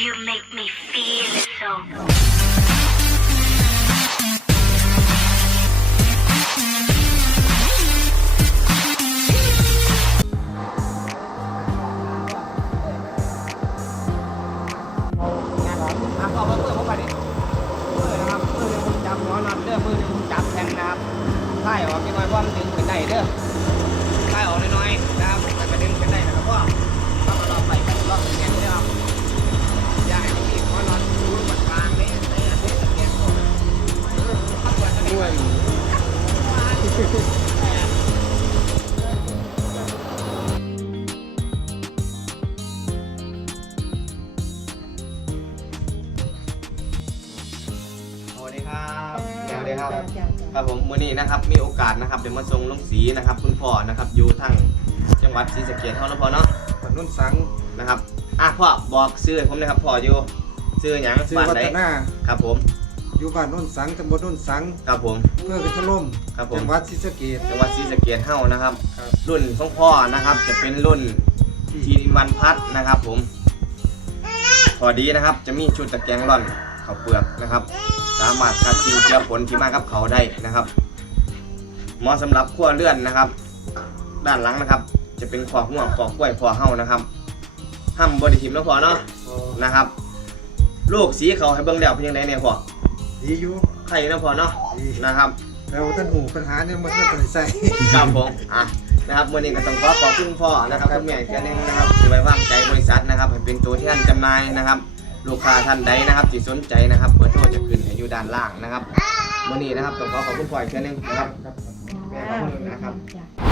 You make me feel so. งานครับอะก็มาเปิดเข้าไปดิเปิดนะครับเปิดเดี๋ยวผมจับหัวนอตเด้อเดี๋ยวผมจับแทงนะครับถ่ายออกกี่น้อยว่ามันดึงขึ้นได้เด้อถ่ายออกน้อยๆนะค สวัสดีครับสวัสดีครับ ครับผมมื้อนี้นะครับมีโอกาสนะครับเดี๋ยวมาส่งลงสีนะครับ คุณพ่อนะครับอยู่ทางจังหวัดศรีสะเกษเท่านั้นพอเนาะถนนสังนะครับอะพ่อบอกซื้อให้ผมเลยครับพ่ออยู่ซื้อหยังชื่อบ้านวัไหนฒนาครับผม อยู่บ้านโนนสังตำบลโนนสังครับผมเพื่อกระทะล่มครับผม จังหวัดศรีสะเกษ จังหวัดศรีสะเกษเฮานะครับ ครับ รุ่นของพ่อนะครับ จะเป็นรุ่นทีวันพัดนะครับ ผมพอดีนะครับ จะมีชุดตะแกรงร่อนเขาวเปลือกนะครับ สามารถกัดสิ่งเจือผลที่มากับเขาได้นะครับเหมาะสำหรับขั้วเลื่อนนะครับ ด้านหลังนะครับ จะเป็นขอกง่วงขอกกล้วยพอเฮานะครับห้ามบริทิมแล้วพอเนาะ นะครับ ลูกสีเขาให้เบิ่งแล้วเป็นยังไงเนี่ยพ่อ ดีอยู่ใครนะพอเนาะดีนะครับแล้วท่านหูปัญหาเนี่ยมันก็ใส่ใส่ครับผมอะนะครับมื่อนี้ก็ต้องขอขอบคุณพ่อนะครับคุณแม่อีกแค่นึงนะครับที่ไว้วางใจบริษัทนะครับให้เป็นตัวแทนจำหน่ายนะครับ ลูกค้าท่านใดนะครับที่สนใจนะครับเบอร์โทรจะขึ้นให้อยู่ด้านล่างนะครับมื่อนี้นะครับต้องขอขอบคุณพ่ออีกแค่นึงนะครับแม่ขอบคุณนะครับ